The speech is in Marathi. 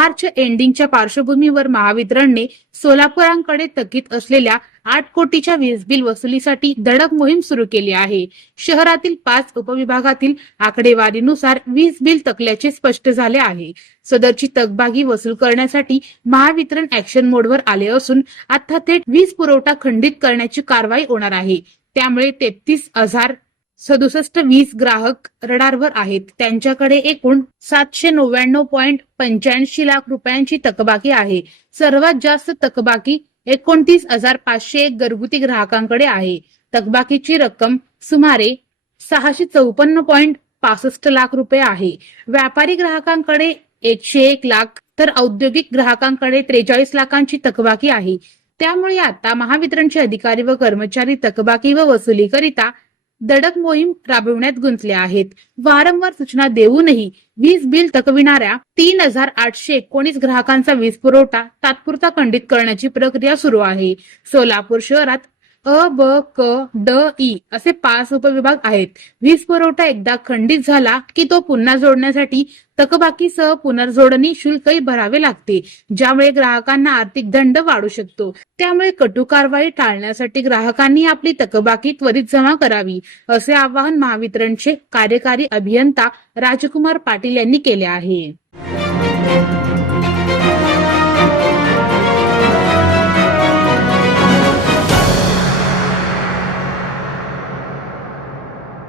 मार्च एंडिंगच्या पार्श्वभूमीवर महावितरणने सोलापूरांकडे थकीत असलेल्या 8 कोटीच्या वीज बिल वसुलीसाठी धडक मोहीम सुरू केली आहे. शहरातील 5 उपविभागातील आकडेवारीनुसार वीज बिल थकल्याचे स्पष्ट झाले आहे. सदरची थकबाकी वसूल करण्यासाठी महावितरण ऍक्शन मोडवर आले असून आता थेट वीज पुरवठा खंडित करण्याची कारवाई होणार आहे. त्यामुळे 33,067 वीज ग्राहक रडारवर आहेत. त्यांच्याकडे एकूण 799.85 लाख रुपयांची थकबाकी आहे. सर्वात जास्त थकबाकी 29,501 घरगुती ग्राहकांकडे आहे. थकबाकीची रक्कम सुमारे 654.65 लाख रुपये आहे. व्यापारी ग्राहकांकडे 101 लाख तर औद्योगिक ग्राहकांकडे 43 लाखांची थकबाकी आहे. त्यामुळे आता महावितरणचे अधिकारी व कर्मचारी थकबाकी व वसुलीकरिता धडक मोहीम राबविण्यात गुंतले आहेत. वारंवार सूचना देऊनही वीज बिल थकविणाऱ्या 3,819 ग्राहकांचा वीज पुरवठा तात्पुरता खंडित करण्याची प्रक्रिया सुरू आहे. सोलापूर शहरात अ, ब, क, ड, ई असे 5 उपविभाग आहेत. वीज पुरवठा एकदा खंडित झाला की तो पुन्हा जोडण्यासाठी थकबाकीसह पुनर्जोडणी शुल्कही भरावे लागते, ज्यामुळे ग्राहकांना आर्थिक दंड वाढू शकतो. त्यामुळे कटू कारवाई टाळण्यासाठी ग्राहकांनी आपली थकबाकी त्वरित जमा करावी, असे आवाहन महावितरणचे कार्यकारी अभियंता राजकुमार पाटील यांनी केले आहे.